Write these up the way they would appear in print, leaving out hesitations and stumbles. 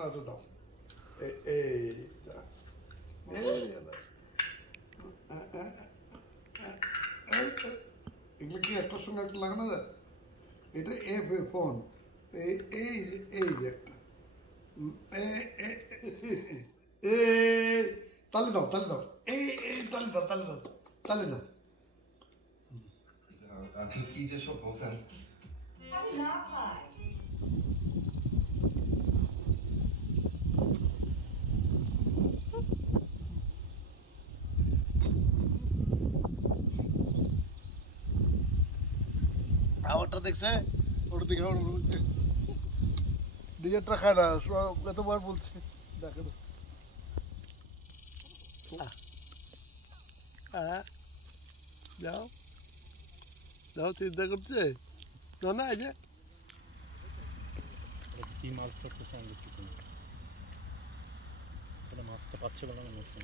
না তো দাও এই এগুলো কি একটার সঙ্গে একটা লাগানো যায় এটা এফ ফোন এই এই এই যে একটা তালে দাও এই এই তালে দাও আপনি কি যে সব বলছেন আমারটা দেখছে ওর দিকে নিজেরটা খায় না কতবার বলছে দেখে যাও যাও চিন্তা করছে না এই যে কি মাছ ধরতেছে আমি দেখছি কোনো মাছ তো পাচ্ছিল না মনে হচ্ছে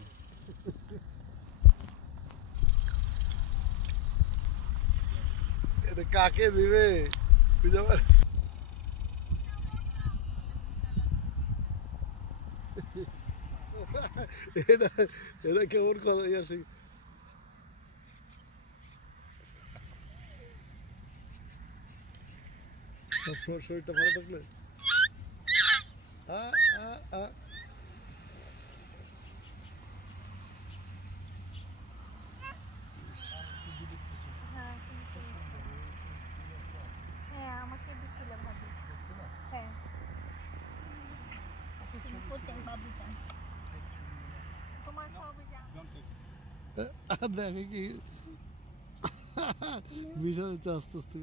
এটা কাকে দিবে বুঝতে পারে এটা কেমন কথা আসে সবসময় শরীরটা ভালো থাকলে দেখে কি বিষয় হচ্ছে আস্তে আস্তে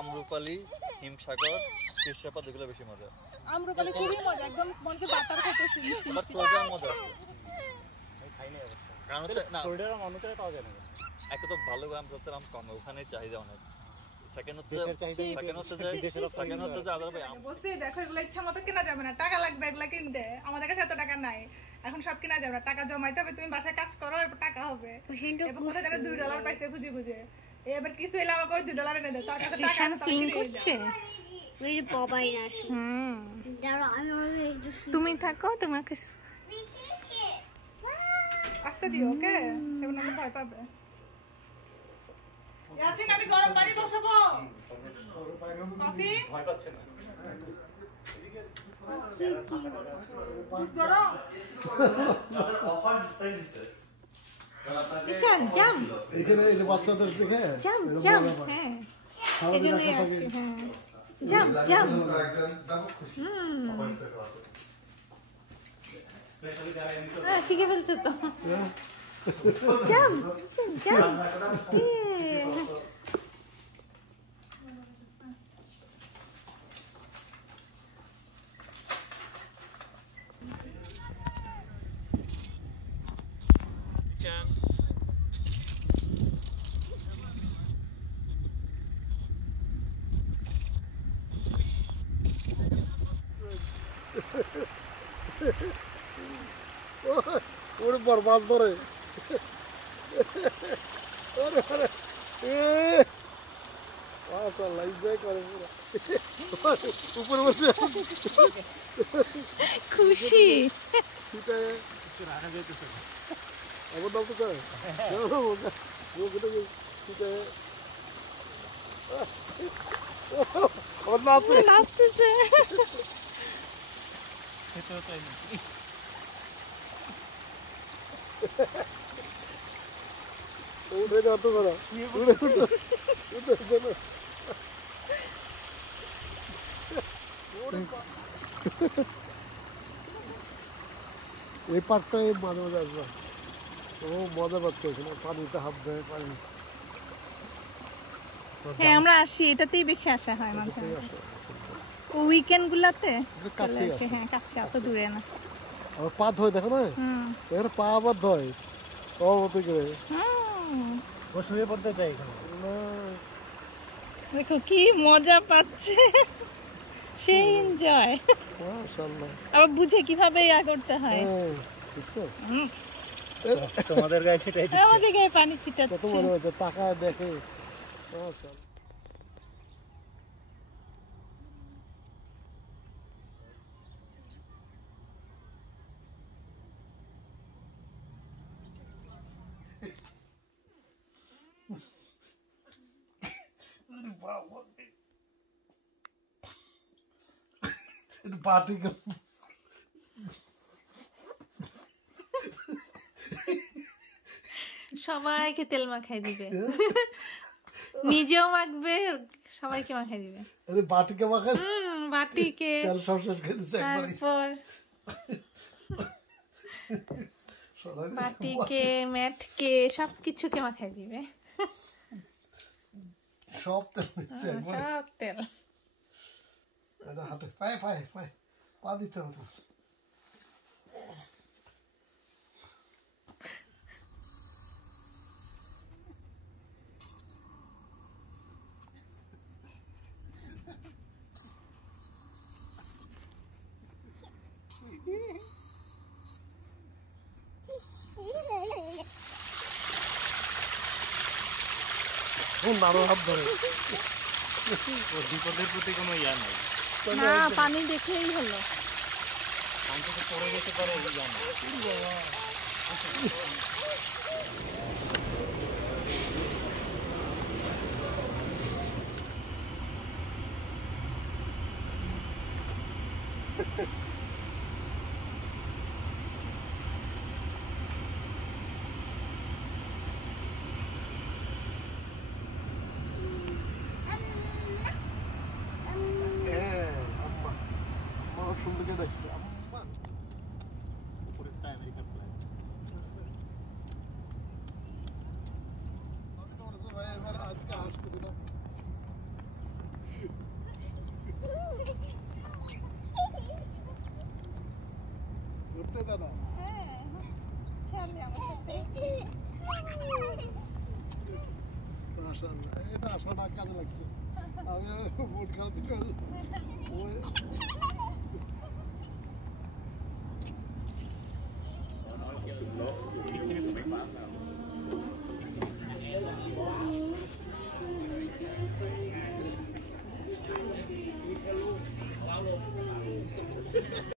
আম্রপালি হিমসাগর শীর্ষপাত এগুলো বেশি মজা আম্রপালি খুবই মজা একদম মনকে বাটার খাইতেছি মিষ্টি মিষ্টি মজা কারণ একটা তো ভালো গ্রাম দাম কম ওখানে চাহিদা অনেক দেখো এগুলো ইচ্ছা মতো কেনা যাবে না টাকা লাগবে এগুলা কিনতে আমাদের কাছে এত টাকা নাই এখন সব কেনা যাবে না টাকা জমাইতে হবে তুমি বাসায় কাজ করো এরপর টাকা হবে কোথায় যেন $2 পাইছে খুঁজে এবার কিছু এলে আমাকে ওই $2 এনে দেয় তার কাছে টাকা তুমি থাকো তোমাকে আস্তে দিও ওকে সেগুলো না ভয় পাবে ইয়াসিন আমি গরম পানি বসাবো কফি ভয় পাচ্ছে না গরম অফার ডিসাইড দিছে ঈশান জাম এখানে এই বাচ্চাদের দেখে জাম হ্যাঁ এজন্যই আসি হ্যাঁ জাম শিখে ফেলছো তো জাম ওরে বরবাদ ধরে উপরে বসে খুশি আমার দাম তো চাই নাচতেছে উঠে যাতো ধরো এই পার্কটা মাঝে মাঝে আসবা ও মজা পাচ্ছে এখানে পানিতে হাত দেয় পানি হ্যাঁ আমরা আসি এটাতেই বেশি আসা হয় মাঝে উইকেন্ড গুলাতে হ্যাঁ কাছে এত দূরে না আর পা ধোয় দেখো না এখানে পা আবার ধোয় ও মতো করে শুয়ে পড়তে চাই এখানে দেখো কি মজা পাচ্ছে সেই এনজয় মাশাআল্লাহ আবার বুঝে কিভাবে ইয়া করতে হয় বুঝছো তোমাদের গায়ে সেটাই দিচ্ছে আমাদের গায়ে পানি কত ছিটাচ্ছে মনে হচ্ছে টাকা দেখে মাশাআল্লাহ পার্টি সবাইকে তেল মাখাই দিবে নিজেও মাখবে সবাইকে মাখাই দিবে আরে বাটিকে মাখা বাটিকে তেল সব শেষ করে দিচ্ছে একবারই তারপর বাটিকে ম্যাটকে সবকিছুকে মাখাই দিবে সব তেল মিশছে একবারে সব তেল এটা হাতে পায়ে পায়ে পায়ে পা দিতে হতো নাড়ো হাত ধরে বিপদের প্রতি কোনো ইয়া নাই না পানি দেখলেই হলো পানি থেকে পড়ে যেতে পারে এই জানা সুন্দর ডাকছে আম্মা উপরেরটা আমেরিকার ফ্ল্যাগ আজকে আসতে দিলাম ঘুরতে দাদা মাশাআল্লাহ এটা আসাটা কাজে লাগছে আমি বুট খারাপ